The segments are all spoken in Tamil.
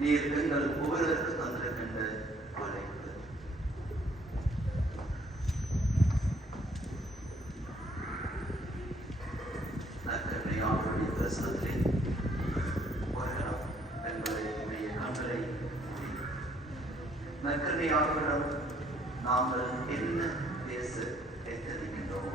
நீர் எங்கள் ஒவ்வொருவருக்கு தந்திருக்கின்ற கொலை நற்கருணையாளருடைய பிரசனத்திலே வருகிறோம் என்பதை உடைய கண்களை நற்கருணையாளரிடம் நாங்கள் என்ன பேச எத்தனிக்கின்றோம்.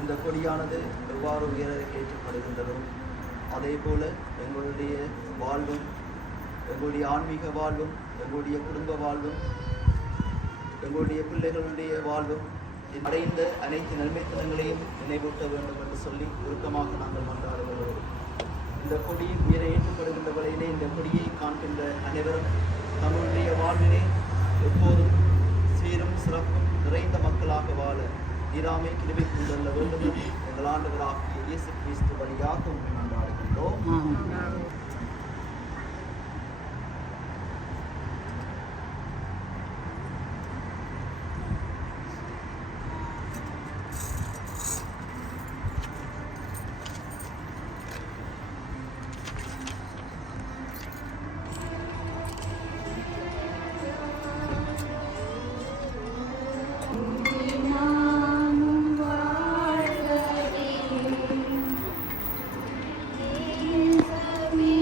இந்த கொடியானது எவ்வாறு உயர ஏற்றப்படுகின்றதோ அதே போல எங்களுடைய வாழ்வும், எங்களுடைய ஆன்மீக வாழ்வும், எங்களுடைய குடும்ப வாழ்வும், எங்களுடைய பிள்ளைகளுடைய வாழ்வும் அடைந்த அனைத்து நன்மைத்தனங்களையும் நினைவூட்ட வேண்டும் என்று சொல்லி உருக்கமாக நாங்கள் மன்றாடுகிறோம். இந்த கொடி உயர ஏற்றப்படுகின்ற வகையிலே இந்த கொடியை காண்கின்ற அனைவரும் தங்களுடைய வாழ்வினை எப்போதும் சீரும் சிறப்பும் நிறைந்த மக்களாக வாழ நீராமை கிருபை கொண்டுள்ள வேண்டும் என்று எங்கள் ஆண்டவராகிய இயேசு கிறிஸ்து வழியாக உண்மை கொண்டாடுகின்றோம். me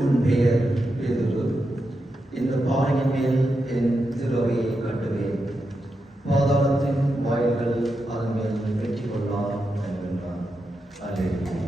உன் பெயர் பேதுரு, இந்த பாறையின் மேல் என் திருவையை கட்டுவேன், பாதாளத்தின் வாயில்கள் அதன் மேல் வெற்றி கொள்ளலாம் என்கின்றான். அல்லேலூயா.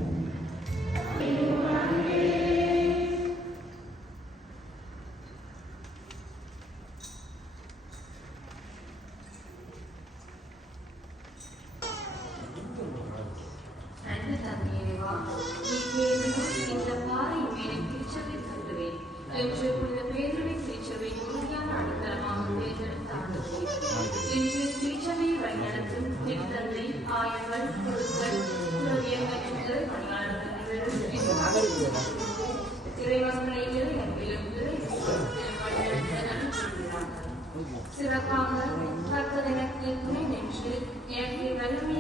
சிறப்பாக கர்த்தர் எனக்கு துணை நின்று எனக்கு வல்லமை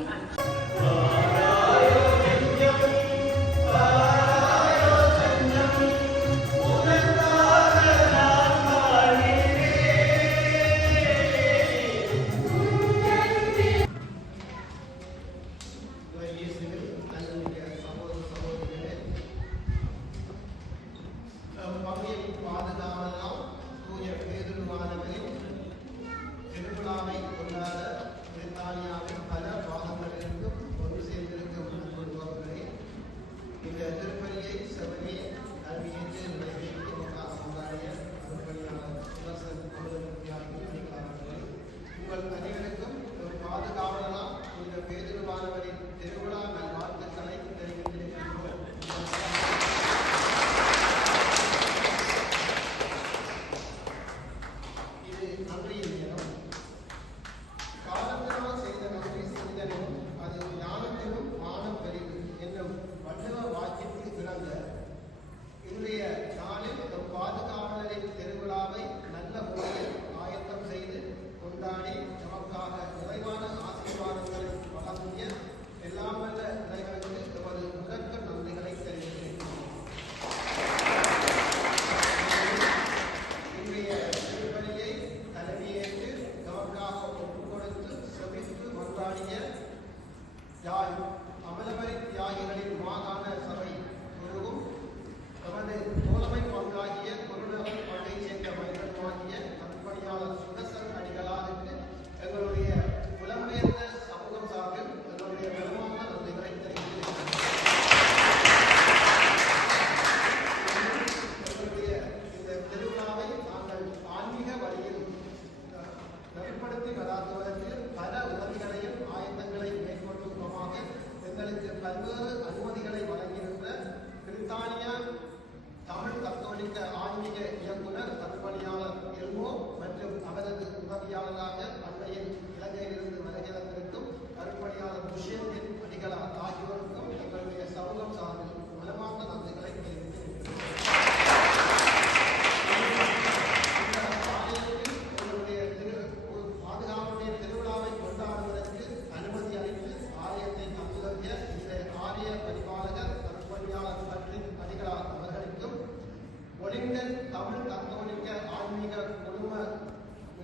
திருவிழாவை கொண்டாட பிரித்தானியாவின் பல பாகங்களிலிருந்தும் ஒன்று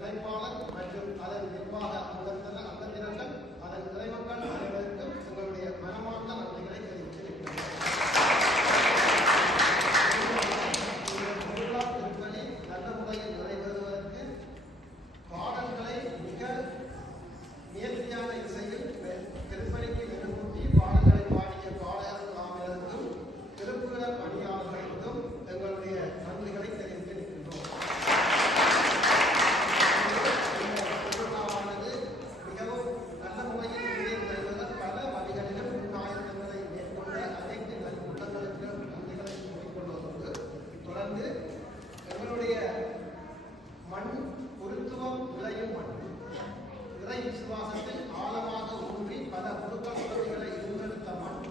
இணைப்பாளர் மற்றும் அதன் நிர்வாக அங்கத்தினர்கள் அதன் இறைமக்கள் அனைவருக்கும் எங்களுடைய மனமார்ந்த நன்றிகளை தெரிவித்திருக்கிறோம். திருப்பலி நல்ல முறையில் நிறைவேறுவதற்கு பாடல்களை மிக நேர்த்தியான இசையில் திருப்பலிக்கு மெருகூட்டி பாடல்களை பாடிய பாடகர் காவலருக்கும் திருப்புகள பணியாளர்களுக்கும் எங்களுடைய நன்றிகளை தெரிவித்திருக்கின்றோம். திருவிழாவானது மிகவும் நல்ல முறையில் நிறைவேறுவத பல வழிகளிலும் முன்னாயத்தங்களை மேற்கொண்ட அனைத்து நல் உள்ளங்களுக்கு நன்றிகளை கூறிக்கொள்வதோடு தொடர்ந்து எங்களுடைய மண் குருத்துவம் விளையும் மண் இறை விசுவாசத்தில் ஆழமாக ஊன்றி பல குருக்களை இருந்தெடுத்த மண்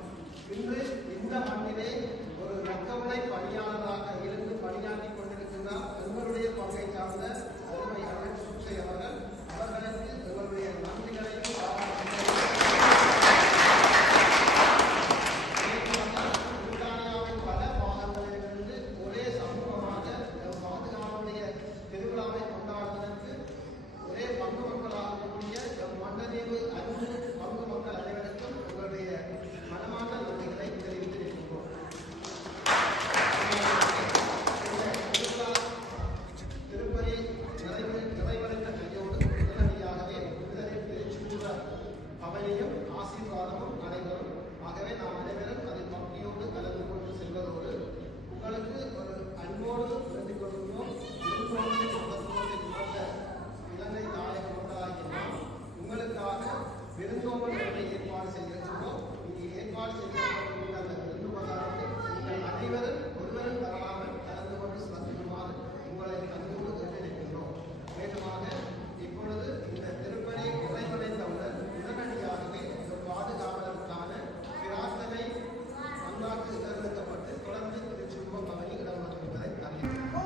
இன்று இந்த மண்ணிலே ஒரு ரக்கவுடை பணியாளராக இருந்து பணியாற்றி கொண்டிருக்கின்றார். எங்களுடைய பங்கை சார்ந்த அருமை அருள் சுற்றை அவர்களுக்கு எங்களுடைய நன்றிகளையும் பிரித்தானியாவின் பல பாகங்களிலிருந்து ஒரே சமூகமாக பாதுகாப்புடைய திருவிழாவை கொண்டாடுவதற்கு ஒரே பங்கு மக்களாக கூடிய மன்னதீவு அன்பு பங்கு மக்கள் அனைவருக்கும் உங்களுடைய மனமான நன்றிகளை தெரிவித்திருக்கின்றோம். திருப்பலி நிறைவடைந்த கையோடு உடனடியாகவே விடுதலை திருச்சூர பவனியும் ஆசீர்வாதமும் நடைபெறும். ஆகவே நாம் அனைவரும் அதில் பக்தியோடு கலந்து கொண்டு செல்வதோடு உங்களுக்கு ஒரு அன்போடு வேண்டிக் கொள்கிறோம். இலங்கை நாயக மக்களாகிய நாம் உங்களுக்காக விருந்தோம்பல் ஏற்பாடு செய்திருக்கிறோம். இங்கே ஏற்பாடு செய்திருக்கின்ற அந்த விருந்து பதாரத்தில் நீங்கள் அனைவரும் ஒருவரும் வரலாமல் கலந்து கொண்டு சிறப்பிக்குமாறு உங்களை அன்போடு கேட்டிருக்கின்றோம். மேலுமாக இப்பொழுது இந்த திருப்பலி நிறைவடைந்தவுடன் உடனடியாகவே இந்த பாதுகாவலருக்கான பிரார்த்தனை பங்காற்று தேர்ந்தெடுக்கப்பட்டு தொடர்ந்து திருச்சுருவ பவனி இடம்பெறும் என்பதை அறிவிக்கிறோம்.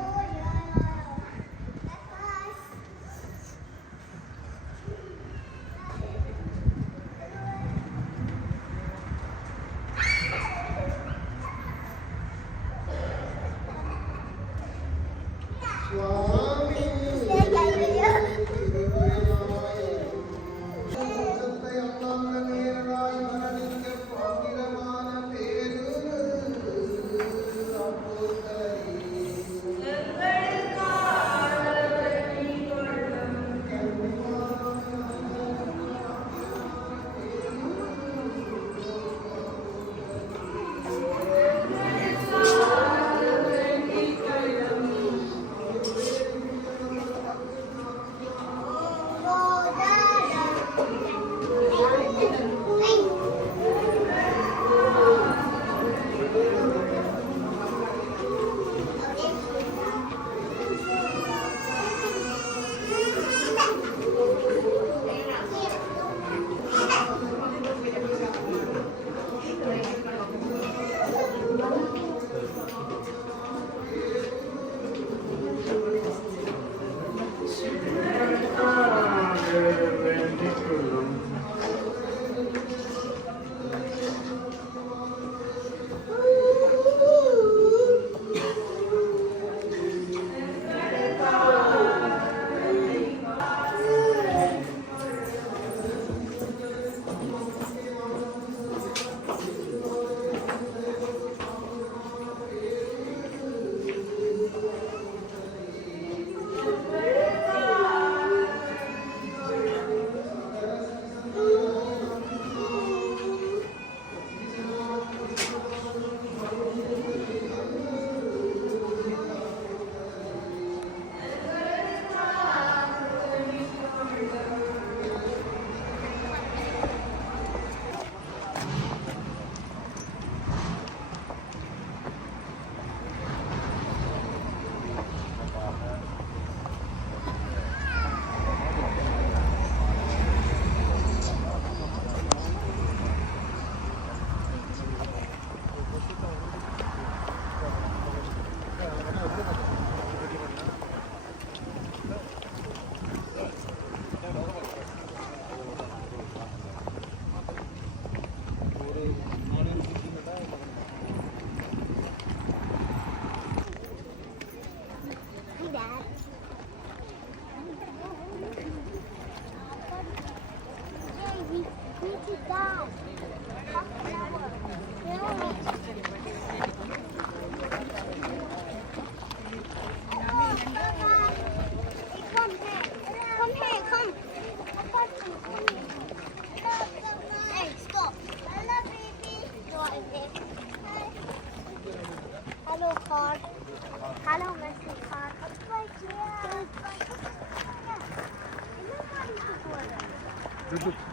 போட்டி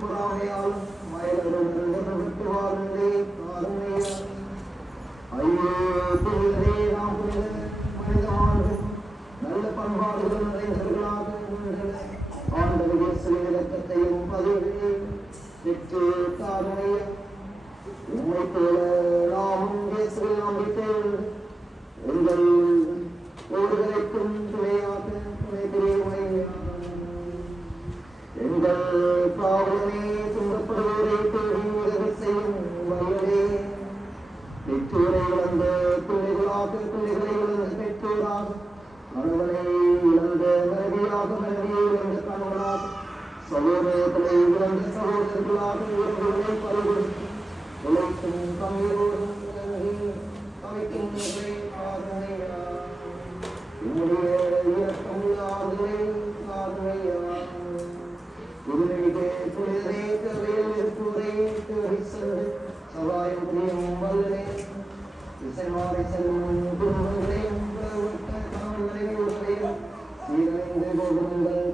பொறாமையாலும் மயங்களும் அவர்களாக உறவுகளை பறிகொடுத்து உழைக்கும் தமிழோடும் அமைக்கின்ற ஆதனையா உன்னுடைய இயக்கம் ஆதனையா உன்னுடைய புனிதரை கவையில் இருப்போரை சென்று சகாயம் புரியும் வல்லனே இசைமாறி செல்லும் குடும்பங்களையும் காவல்களையும் சீரழிந்து போகுங்கள்